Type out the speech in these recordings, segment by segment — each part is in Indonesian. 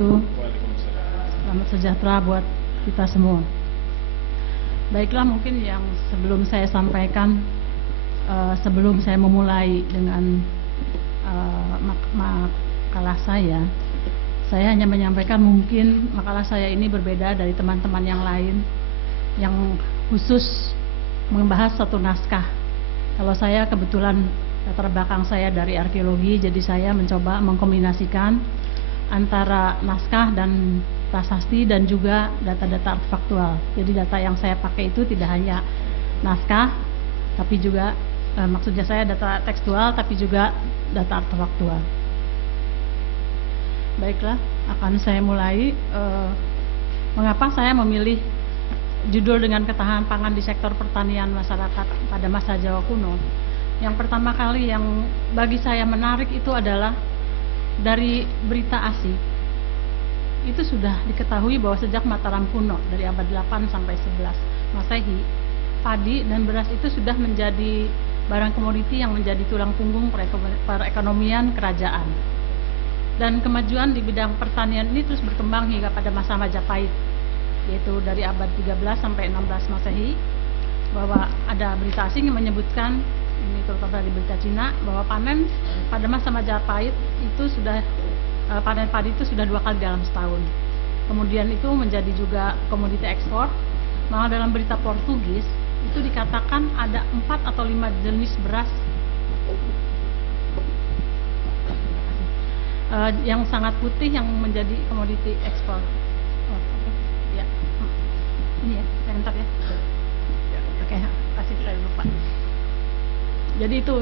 wabarakatuh. Selamat sejahtera buat kita semua. Baiklah, mungkin yang sebelum saya sampaikan, sebelum saya memulai dengan makalah saya hanya menyampaikan mungkin makalah saya ini berbeda dari teman-teman yang lain yang khusus membahas satu naskah. Kalau saya kebetulan latar belakang saya dari arkeologi, jadi saya mencoba mengkombinasikan antara naskah dan prasasti dan juga data-data artefaktual. Jadi data yang saya pakai itu tidak hanya naskah, tapi juga maksudnya saya data tekstual, tapi juga data artefaktual. Baiklah, akan saya mulai. Mengapa saya memilih judul dengan ketahanan pangan di sektor pertanian masyarakat pada masa Jawa kuno? Yang pertama kali yang bagi saya menarik itu adalah dari berita ASI. Itu sudah diketahui bahwa sejak Mataram kuno dari abad 8 sampai 11 Masehi, padi dan beras itu sudah menjadi barang komoditi yang menjadi tulang punggung perekonomian kerajaan. Dan kemajuan di bidang pertanian ini terus berkembang hingga pada masa Majapahit, yaitu dari abad 13 sampai 16 Masehi, bahwa ada berita asing yang menyebutkan, ini terutama dari berita Cina, bahwa panen pada masa Majapahit itu sudah panen padi itu sudah 2 kali dalam setahun. Kemudian itu menjadi juga komoditi ekspor. Malah dalam berita Portugis itu dikatakan ada 4 atau 5 jenis beras yang sangat putih yang menjadi komoditi ekspor. Ya. Ini ya, saya bentar ya. Oke, kasih saya lupa. Jadi itu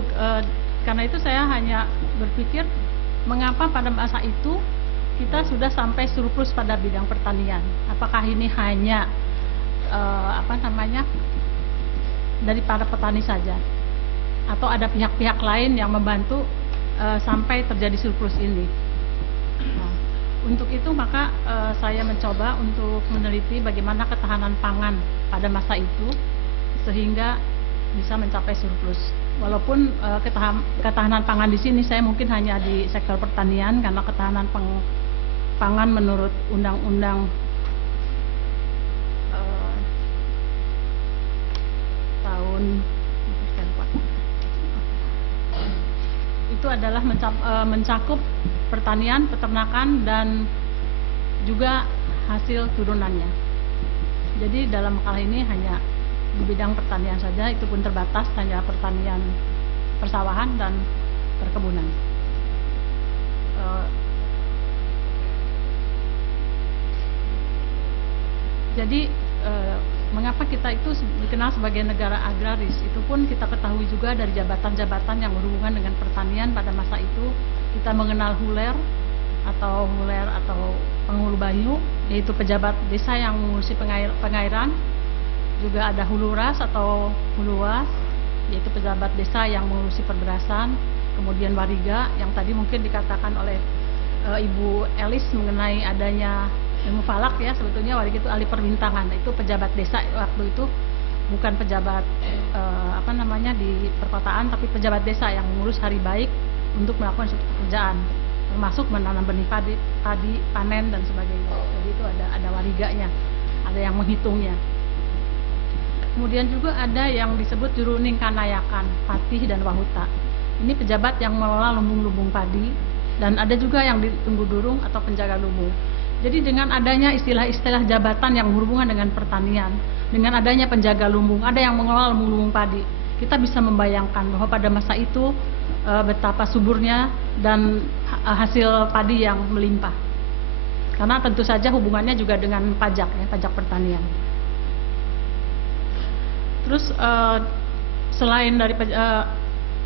karena itu saya hanya berpikir, mengapa pada masa itu kita sudah sampai surplus pada bidang pertanian? Apakah ini hanya dari para petani saja, atau ada pihak-pihak lain yang membantu sampai terjadi surplus ini? Nah, untuk itu maka saya mencoba untuk meneliti bagaimana ketahanan pangan pada masa itu sehingga bisa mencapai surplus. Walaupun ketahanan pangan di sini saya mungkin hanya di sektor pertanian, karena ketahanan pangan menurut undang-undang tahun itu adalah mencakup pertanian, peternakan, dan juga hasil turunannya. Jadi dalam makalah ini hanya di bidang pertanian saja, itu pun terbatas, hanya pertanian persawahan dan perkebunan. Jadi mengapa kita itu dikenal sebagai negara agraris? Itu pun kita ketahui juga dari jabatan-jabatan yang berhubungan dengan pertanian pada masa itu. Kita mengenal huler atau penghulu banyu, yaitu pejabat desa yang mengurusi pengairan. Juga ada huluras atau huluas, yaitu pejabat desa yang mengurusi perberasan. Kemudian wariga yang tadi mungkin dikatakan oleh Ibu Elis mengenai adanya ilmu falak, ya, sebetulnya wariga itu ahli perbintangan. Itu pejabat desa waktu itu, bukan pejabat di perkotaan, tapi pejabat desa yang mengurus hari baik untuk melakukan suatu pekerjaan, termasuk menanam benih padi, panen dan sebagainya. Jadi itu ada wariganya, ada yang menghitungnya. Kemudian juga ada yang disebut juruning kanayakan, patih dan wahuta. Ini pejabat yang mengelola lumbung-lumbung padi, dan ada juga yang ditunggu durung atau penjaga lumbung. Jadi dengan adanya istilah-istilah jabatan yang berhubungan dengan pertanian, dengan adanya penjaga lumbung, ada yang mengelola lumbung-lumbung padi, kita bisa membayangkan bahwa pada masa itu betapa suburnya dan hasil padi yang melimpah. Karena tentu saja hubungannya juga dengan pajak, ya, pajak pertanian. Terus selain dari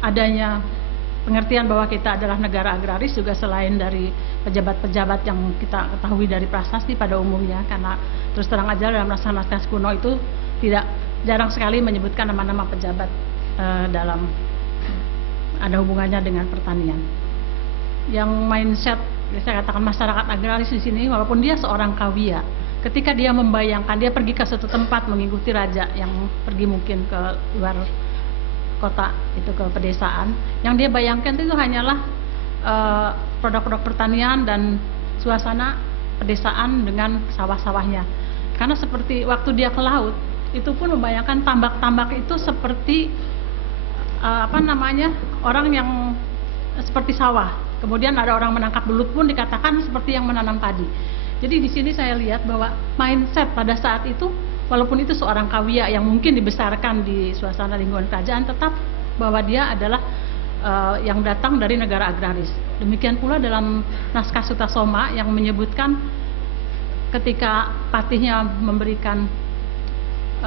adanya pengertian bahwa kita adalah negara agraris, juga selain dari pejabat-pejabat yang kita ketahui dari prasasti pada umumnya, karena terus terang aja dalam naskah-naskah kuno itu jarang sekali menyebutkan nama-nama pejabat dalam ada hubungannya dengan pertanian. Yang mindset, saya katakan masyarakat agraris di sini, walaupun dia seorang kawia, ketika dia membayangkan dia pergi ke suatu tempat mengikuti raja yang pergi mungkin ke luar kota, itu ke pedesaan, yang dia bayangkan itu hanyalah produk-produk pertanian dan suasana pedesaan dengan sawah-sawahnya. Karena seperti waktu dia ke laut, itu pun membayangkan tambak-tambak itu seperti orang yang seperti sawah. Kemudian ada orang menangkap belut pun dikatakan seperti yang menanam padi. Jadi di sini saya lihat bahwa mindset pada saat itu, walaupun itu seorang kawiya yang mungkin dibesarkan di suasana lingkungan kerajaan, tetap bahwa dia adalah yang datang dari negara agraris. Demikian pula dalam naskah Sutasoma yang menyebutkan ketika patihnya memberikan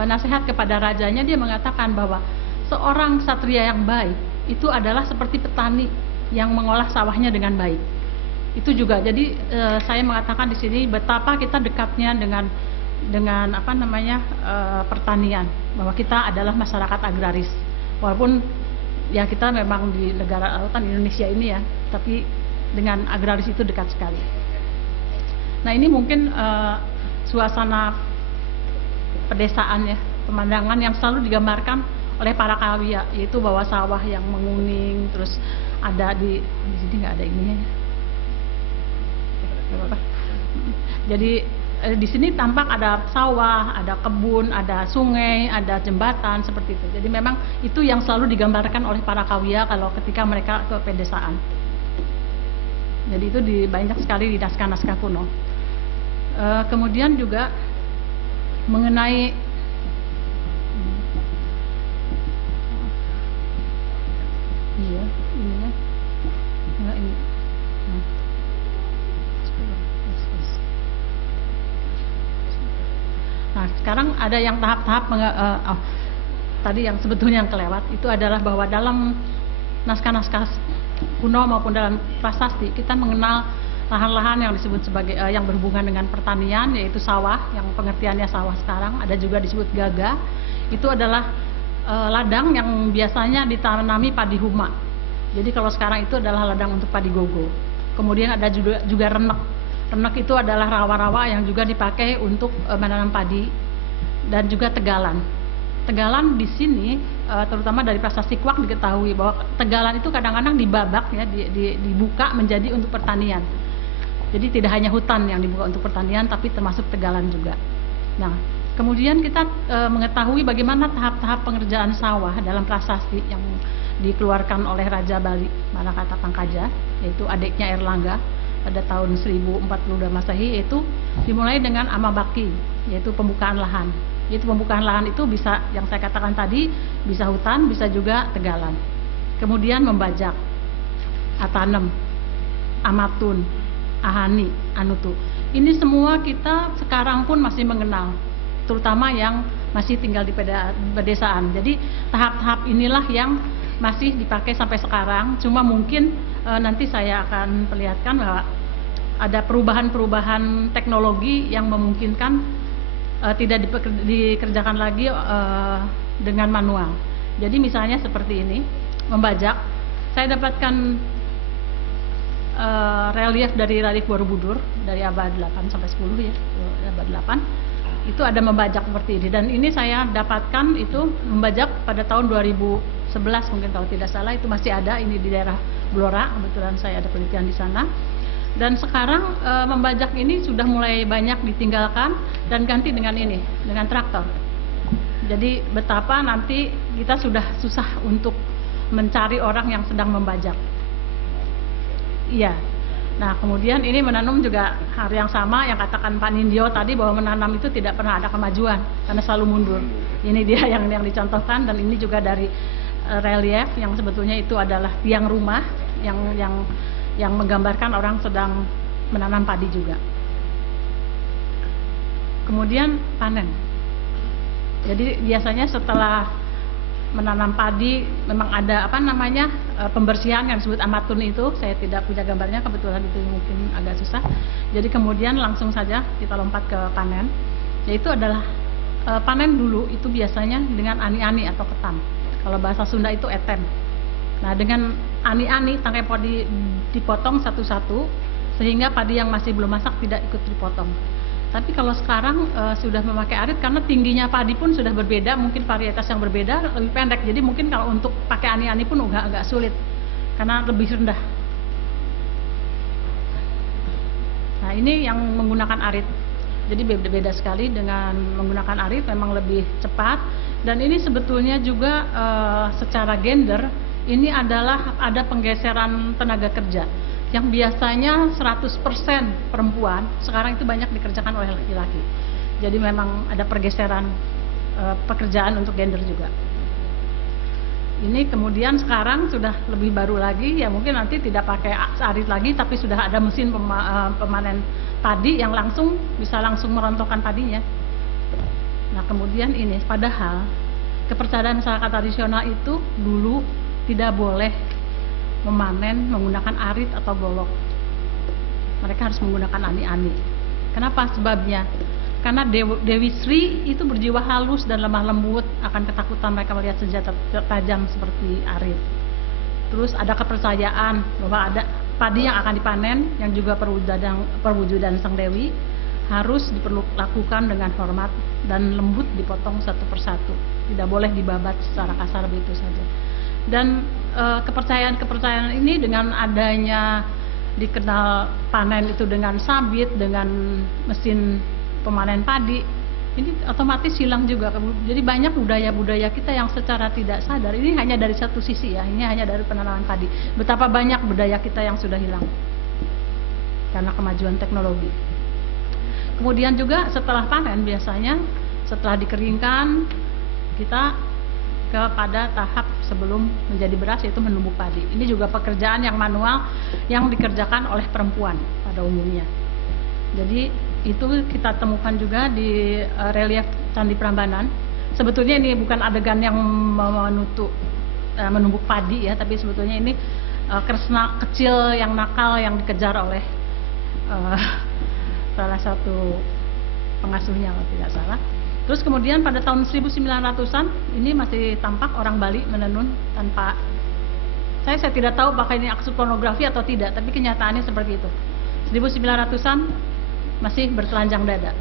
nasihat kepada rajanya, dia mengatakan bahwa seorang satria yang baik itu adalah seperti petani yang mengolah sawahnya dengan baik. Itu juga, jadi saya mengatakan di sini betapa kita dekatnya dengan pertanian, bahwa kita adalah masyarakat agraris, walaupun ya kita memang di negara lautan Indonesia ini ya, tapi dengan agraris itu dekat sekali. Nah ini mungkin suasana pedesaan ya, pemandangan yang selalu digambarkan oleh para kawiya, yaitu bahwa sawah yang menguning, terus ada di sini nggak ada ininya ya. Jadi di sini tampak ada sawah, ada kebun, ada sungai, ada jembatan seperti itu. Jadi memang itu yang selalu digambarkan oleh para kawiya kalau ketika mereka ke pedesaan. Jadi itu banyak sekali di naskah-naskah kuno. Kemudian juga mengenai Nah, sekarang ada yang tahap-tahap tadi yang sebetulnya yang kelewat itu adalah bahwa dalam naskah-naskah kuno maupun dalam prasasti kita mengenal lahan-lahan yang disebut sebagai yang berhubungan dengan pertanian, yaitu sawah, yang pengertiannya sawah sekarang, ada juga disebut gaga. Itu adalah ladang yang biasanya ditanami padi huma. Jadi kalau sekarang itu adalah ladang untuk padi gogo. Kemudian ada juga renek. Renek itu adalah rawa-rawa yang juga dipakai untuk menanam padi, dan juga tegalan. Tegalan di sini terutama dari prasasti Kwak diketahui bahwa tegalan itu kadang-kadang dibabak ya, dibuka menjadi untuk pertanian. Jadi tidak hanya hutan yang dibuka untuk pertanian, tapi termasuk tegalan juga. Nah, kemudian kita mengetahui bagaimana tahap-tahap pengerjaan sawah dalam prasasti yang dikeluarkan oleh Raja Bali Malakata Pangkaja, yaitu adiknya Erlangga pada tahun 1042 Masehi, yaitu dimulai dengan amabakti, yaitu pembukaan lahan. Yaitu pembukaan lahan itu bisa, yang saya katakan tadi, bisa hutan, bisa juga tegalan. Kemudian membajak, atanem, amatun, ahani, anutu. Ini semua kita sekarang pun masih mengenal, terutama yang masih tinggal di pedesaan. Jadi tahap-tahap inilah yang masih dipakai sampai sekarang. Cuma mungkin nanti saya akan perlihatkan bahwa ada perubahan-perubahan teknologi yang memungkinkan tidak dikerjakan lagi dengan manual. Jadi misalnya seperti ini, membajak. Saya dapatkan relief dari relief Borobudur dari abad 8 sampai 10 ya, abad 8. Itu ada membajak seperti ini, dan ini saya dapatkan itu membajak pada tahun 2011 mungkin kalau tidak salah, itu masih ada ini di daerah Blora, kebetulan saya ada penelitian di sana. Dan sekarang membajak ini sudah mulai banyak ditinggalkan dan ganti dengan ini, dengan traktor. Jadi betapa nanti kita sudah susah untuk mencari orang yang sedang membajak. Iya. Nah, kemudian ini menanam juga hal yang sama yang katakan Pak Nindyo tadi, bahwa menanam itu tidak pernah ada kemajuan karena selalu mundur. Ini dia yang dicontohkan, dan ini juga dari relief yang sebetulnya itu adalah tiang rumah yang menggambarkan orang sedang menanam padi juga. Kemudian panen. Jadi biasanya setelah menanam padi memang ada pembersihan yang disebut amatun itu. Saya tidak punya gambarnya, kebetulan itu mungkin agak susah. Jadi kemudian langsung saja kita lompat ke panen, yaitu adalah panen dulu itu biasanya dengan ani-ani atau ketam. Kalau bahasa Sunda itu etem. Nah, dengan ani-ani tangkai padi dipotong satu-satu sehingga padi yang masih belum masak tidak ikut dipotong. Tapi kalau sekarang sudah memakai arit karena tingginya padi pun sudah berbeda, mungkin varietas yang berbeda lebih pendek. Jadi mungkin kalau untuk pakai ani-ani pun agak sulit karena lebih rendah. Nah, ini yang menggunakan arit. Jadi beda sekali dengan menggunakan arit, memang lebih cepat. Dan ini sebetulnya juga secara gender, ini adalah ada penggeseran tenaga kerja. Yang biasanya 100% perempuan, sekarang itu banyak dikerjakan oleh laki-laki. Jadi memang ada pergeseran pekerjaan untuk gender juga. Ini kemudian sekarang sudah lebih baru lagi, ya mungkin nanti tidak pakai arit lagi, tapi sudah ada mesin pemanen padi yang bisa langsung merontokkan padinya. Nah kemudian ini, padahal kepercayaan masyarakat tradisional itu dulu tidak boleh memanen menggunakan arit atau golok. Mereka harus menggunakan ani-ani. Kenapa? Sebabnya karena Dewi Sri itu berjiwa halus dan lemah lembut, akan ketakutan mereka melihat senjata tajam seperti arit. Terus ada kepercayaan bahwa ada padi yang akan dipanen, yang juga perwujudan sang Dewi, harus diperlakukan dengan hormat dan lembut, dipotong satu persatu, tidak boleh dibabat secara kasar begitu saja. Dan kepercayaan ini dengan adanya dikenal panen itu dengan sabit, dengan mesin pemanen padi, ini otomatis hilang juga. Jadi banyak budaya-budaya kita yang secara tidak sadar, ini hanya dari satu sisi ya, ini hanya dari penanaman padi. Betapa banyak budaya kita yang sudah hilang karena kemajuan teknologi. Kemudian juga setelah panen, biasanya setelah dikeringkan, kita kepada tahap sebelum menjadi beras, yaitu menumbuk padi. Ini juga pekerjaan yang manual yang dikerjakan oleh perempuan pada umumnya. Jadi itu kita temukan juga di relief Candi Prambanan. Sebetulnya ini bukan adegan yang menumbuk padi ya, tapi sebetulnya ini kresna kecil yang nakal yang dikejar oleh salah satu pengasuhnya kalau tidak salah. Terus kemudian pada tahun 1900-an ini masih tampak orang Bali menenun tanpa, saya tidak tahu apakah ini aksi pornografi atau tidak, tapi kenyataannya seperti itu. 1900-an masih bertelanjang dada.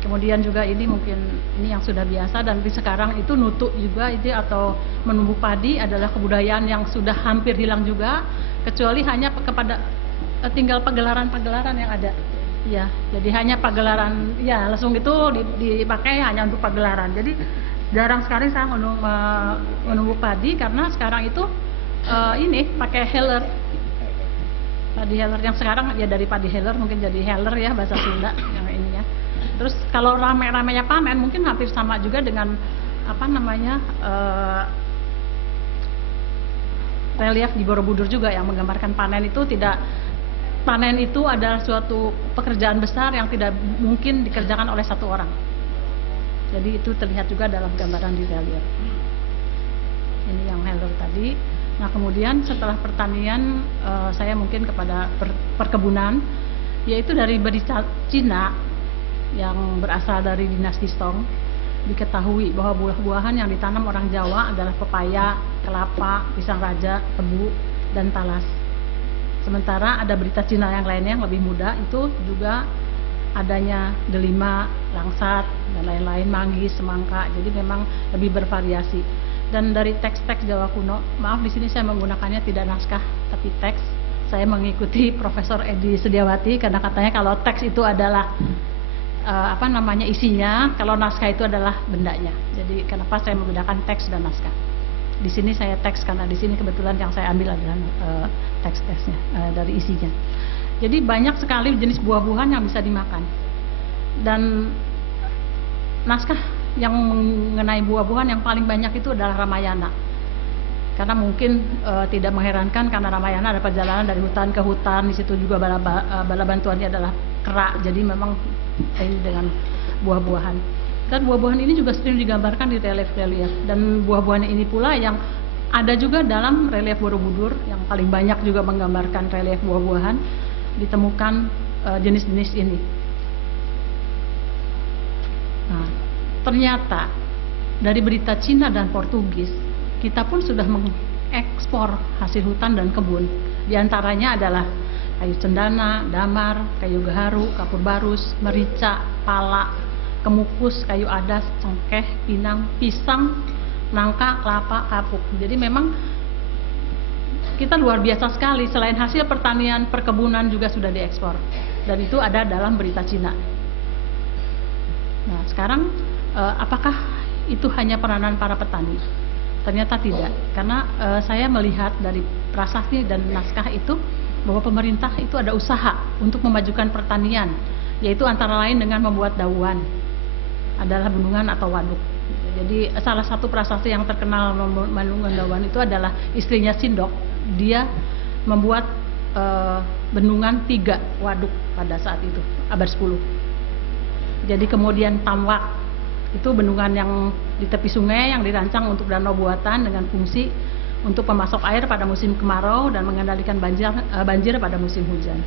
Kemudian juga ini mungkin ini yang sudah biasa, dan di sekarang itu nutuk juga itu atau menumbuk padi adalah kebudayaan yang sudah hampir hilang juga, kecuali hanya kepada tinggal pagelaran-pagelaran yang ada. Ya, jadi hanya pagelaran, ya langsung itu dipakai hanya untuk pagelaran. Jadi jarang sekali saya menumbuk padi, karena sekarang itu ini pakai heller. Padi heller yang sekarang ya dari padi heller mungkin jadi heller ya, bahasa Sunda yang ini ya. Terus kalau rame-ramenya panen mungkin hampir sama juga dengan apa namanya relief di Borobudur juga yang menggambarkan panen itu tidak, panen itu adalah suatu pekerjaan besar yang tidak mungkin dikerjakan oleh satu orang. Jadi itu terlihat juga dalam gambaran di relief. Ini yang heller tadi. Nah kemudian setelah pertanian, saya mungkin kepada perkebunan, yaitu dari berita Cina yang berasal dari dinasti Song. Diketahui bahwa buah-buahan yang ditanam orang Jawa adalah pepaya, kelapa, pisang raja, tebu, dan talas. Sementara ada berita Cina yang lainnya yang lebih muda, itu juga adanya delima, langsat, dan lain-lain, manggis, semangka. Jadi memang lebih bervariasi. Dan dari teks-teks Jawa kuno, maaf di sini saya menggunakannya tidak naskah tapi teks. Saya mengikuti Profesor Edi Sediawati karena katanya kalau teks itu adalah isinya, kalau naskah itu adalah bendanya. Jadi kenapa saya menggunakan teks dan naskah? Di sini saya teks karena di sini kebetulan yang saya ambil adalah teks-teksnya dari isinya. Jadi banyak sekali jenis buah-buahan yang bisa dimakan. Dan naskah yang mengenai buah-buahan yang paling banyak itu adalah Ramayana. Karena mungkin tidak mengherankan karena Ramayana ada perjalanan dari hutan ke hutan, di situ juga bala bantuannya adalah kera. Jadi memang ini dengan buah-buahan. Dan buah-buahan ini juga sering digambarkan di relief-relief. Dan buah-buahan ini pula yang ada juga dalam relief Borobudur yang paling banyak juga menggambarkan relief buah-buahan, ditemukan jenis-jenis ini. Nah, ternyata dari berita Cina dan Portugis, kita pun sudah mengekspor hasil hutan dan kebun. Di antaranya adalah kayu cendana, damar, kayu gaharu, kapur barus, merica, pala, kemukus, kayu adas, cengkeh, pinang, pisang, nangka, kelapa, kapuk. Jadi memang kita luar biasa sekali. Selain hasil pertanian, perkebunan juga sudah diekspor. dan itu ada dalam berita Cina. Nah, sekarang apakah itu hanya peranan para petani? Ternyata tidak, karena saya melihat dari prasasti dan naskah itu bahwa pemerintah itu ada usaha untuk memajukan pertanian, yaitu antara lain dengan membuat dauan, adalah bendungan atau waduk. Jadi salah satu prasasti yang terkenal bendungan dauan itu adalah istrinya Sindok. Dia membuat bendungan 3 waduk pada saat itu, abad 10. Jadi kemudian Tamwak, itu bendungan yang di tepi sungai yang dirancang untuk danau buatan dengan fungsi untuk pemasok air pada musim kemarau dan mengendalikan banjir pada musim hujan.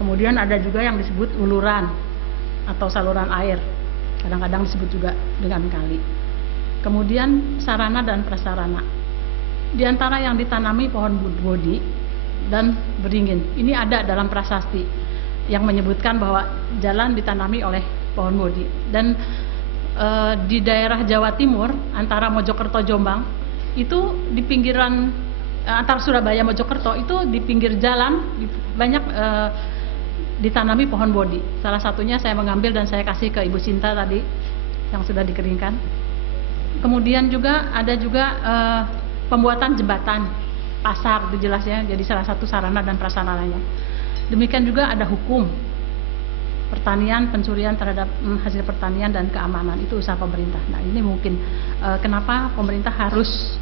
Kemudian ada juga yang disebut uluran atau saluran air, kadang-kadang disebut juga dengan kali. Kemudian sarana dan prasarana, di antara yang ditanami pohon bodi dan beringin. Ini ada dalam prasasti yang menyebutkan bahwa jalan ditanami oleh pohon bodi. Dan di daerah Jawa Timur antara Mojokerto Jombang itu di pinggiran antara Surabaya Mojokerto itu di pinggir jalan banyak ditanami pohon bodi. Salah satunya saya mengambil dan saya kasih ke Ibu Sinta tadi yang sudah dikeringkan. Kemudian juga ada juga pembuatan jembatan pasar, itu jelas ya, jadi salah satu sarana dan prasarananya. Demikian juga ada hukum pertanian, pencurian terhadap hasil pertanian dan keamanan, itu usaha pemerintah. Nah, ini mungkin kenapa pemerintah harus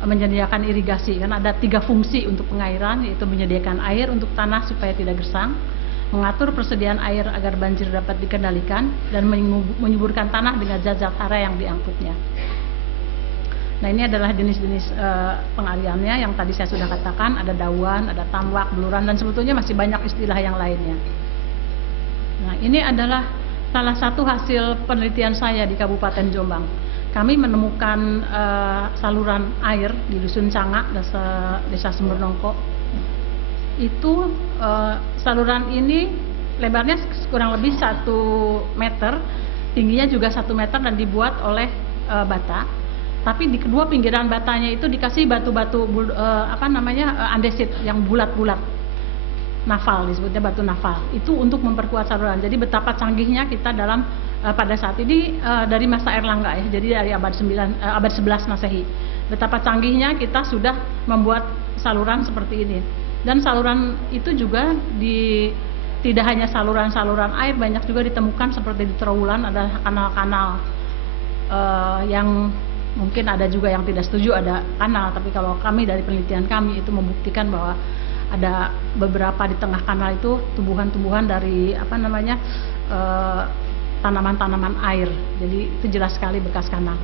menyediakan irigasi, karena ada 3 fungsi untuk pengairan, yaitu menyediakan air untuk tanah supaya tidak gersang, mengatur persediaan air agar banjir dapat dikendalikan, dan menyuburkan tanah dengan zat hara yang diangkutnya. Nah, ini adalah jenis-jenis pengaliannya yang tadi saya sudah katakan, ada dauan, ada tamwak, beluran, dan sebetulnya masih banyak istilah yang lainnya. Nah, ini adalah salah satu hasil penelitian saya di Kabupaten Jombang. Kami menemukan saluran air di Dusun Cangak, Desa Sembernongko. Itu saluran ini lebarnya kurang lebih 1 meter, tingginya juga 1 meter dan dibuat oleh bata. Tapi di kedua pinggiran batanya itu dikasih batu-batu andesit yang bulat-bulat. Nafal, disebutnya batu nafal. Itu untuk memperkuat saluran. Jadi betapa canggihnya kita dalam pada saat ini dari masa Erlangga ya. Jadi dari abad 11 Masehi. Betapa canggihnya kita sudah membuat saluran seperti ini. Dan saluran itu juga tidak hanya saluran-saluran air, banyak juga ditemukan seperti di Trowulan adalah kanal-kanal yang mungkin ada juga yang tidak setuju ada kanal, tapi kalau kami dari penelitian kami itu membuktikan bahwa ada beberapa di tengah kanal itu tumbuhan-tumbuhan dari tanaman-tanaman air. Jadi itu jelas sekali bekas kanal.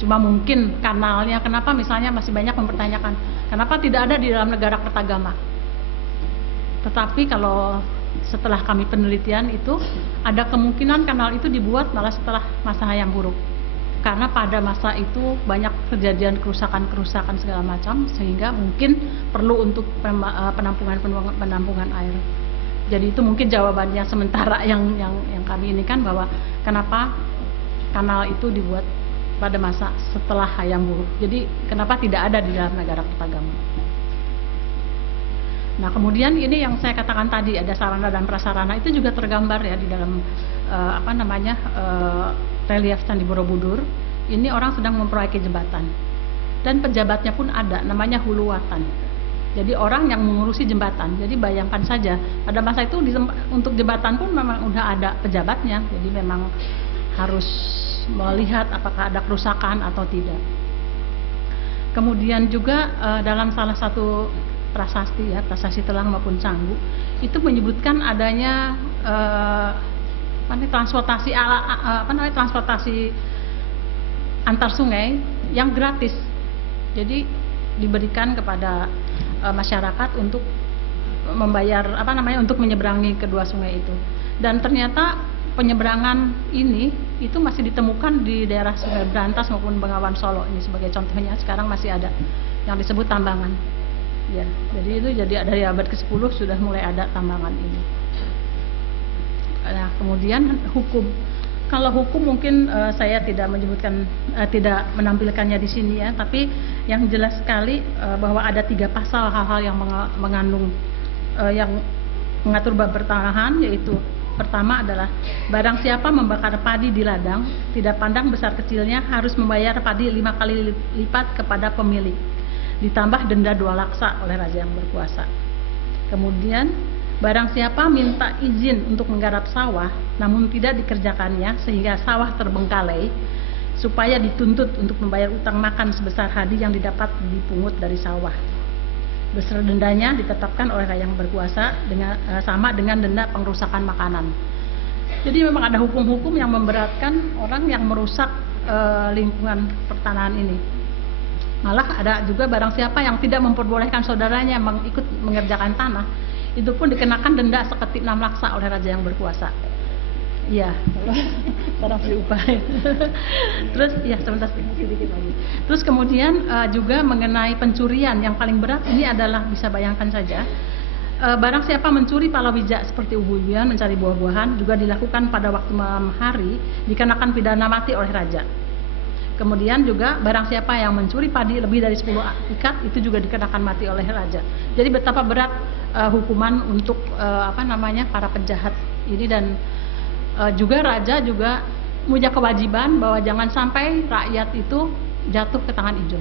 Cuma mungkin kanalnya kenapa misalnya masih banyak mempertanyakan kenapa tidak ada di dalam negara Kertagama. Tetapi kalau setelah kami penelitian itu ada kemungkinan kanal itu dibuat malah setelah masa Hayam Wuruk. Karena pada masa itu banyak kejadian kerusakan segala macam, sehingga mungkin perlu untuk penampungan air. Jadi itu mungkin jawabannya sementara yang kami ini kan, bahwa kenapa kanal itu dibuat pada masa setelah Hayam Wuruk. Jadi kenapa tidak ada di dalam negara Kertagama. Nah, kemudian ini yang saya katakan tadi, ada sarana dan prasarana, itu juga tergambar ya di dalam relief Candi Borobudur. Ini orang sedang memproyeki jembatan dan pejabatnya pun ada, namanya Huluwatan. Jadi orang yang mengurusi jembatan. Jadi bayangkan saja pada masa itu untuk jembatan pun memang udah ada pejabatnya. Jadi memang harus melihat apakah ada kerusakan atau tidak. Kemudian juga dalam salah satu prasasti ya, prasasti Telang maupun Canggu, itu menyebutkan adanya transportasi transportasi antar sungai yang gratis. Jadi diberikan kepada masyarakat untuk membayar untuk menyeberangi kedua sungai itu. Dan ternyata penyeberangan ini itu masih ditemukan di daerah Sungai Berantas maupun Bengawan Solo. Ini sebagai contohnya sekarang masih ada yang disebut tambangan. Ya, jadi dari abad ke-10 sudah mulai ada tambangan ini. Nah, kemudian hukum. Kalau hukum mungkin saya tidak menyebutkan, tidak menampilkannya di sini ya, tapi yang jelas sekali bahwa ada 3 pasal hal-hal yang mengandung yang mengatur bab pertanahan, yaitu Pertama adalah barang siapa membakar padi di ladang, tidak pandang besar kecilnya, harus membayar padi 5 kali lipat kepada pemilik, ditambah denda 2 laksa oleh raja yang berkuasa. Kemudian barang siapa minta izin untuk menggarap sawah namun tidak dikerjakannya sehingga sawah terbengkalai, supaya dituntut untuk membayar utang makan sebesar hadi yang didapat dipungut dari sawah. Beserta dendanya ditetapkan oleh raja yang berkuasa sama dengan denda pengrusakan makanan. Jadi memang ada hukum-hukum yang memberatkan orang yang merusak lingkungan pertanahan ini. Malah ada juga barang siapa yang tidak memperbolehkan saudaranya ikut mengerjakan tanah, itu pun dikenakan denda seketik 6 laksa oleh raja yang berkuasa. Iya, barang diubah. Terus ya sebentar sedikit lagi. Terus kemudian juga mengenai pencurian yang paling berat ini adalah, bisa bayangkan saja, barang siapa mencuri palawija seperti ubi-ubian, mencari buah-buahan, juga dilakukan pada waktu malam hari, dikenakan pidana mati oleh raja. Kemudian juga barang siapa yang mencuri padi lebih dari 10 ikat, itu juga dikenakan mati oleh raja. Jadi betapa berat hukuman untuk para penjahat ini. Dan juga raja juga punya kewajiban bahwa jangan sampai rakyat itu jatuh ke tangan Ijun,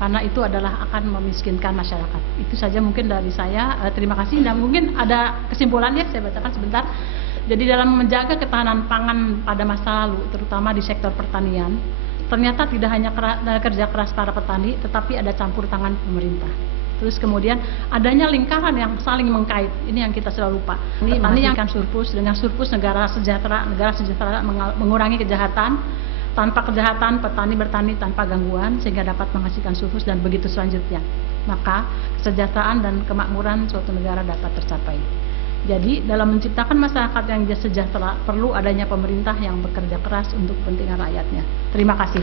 karena itu adalah akan memiskinkan masyarakat. Itu saja mungkin dari saya. Terima kasih. Dan mungkin ada kesimpulannya, saya bacakan sebentar. Jadi dalam menjaga ketahanan pangan pada masa lalu, terutama di sektor pertanian, ternyata tidak hanya kerja keras para petani, tetapi ada campur tangan pemerintah. Terus kemudian adanya lingkaran yang saling mengkait, ini yang kita selalu lupa. Ini petani yang akan surplus, dengan surplus negara sejahtera mengurangi kejahatan, tanpa kejahatan petani bertani tanpa gangguan sehingga dapat menghasilkan surplus, dan begitu selanjutnya. Maka kesejahteraan dan kemakmuran suatu negara dapat tercapai. Jadi dalam menciptakan masyarakat yang sejahtera perlu adanya pemerintah yang bekerja keras untuk kepentingan rakyatnya. Terima kasih.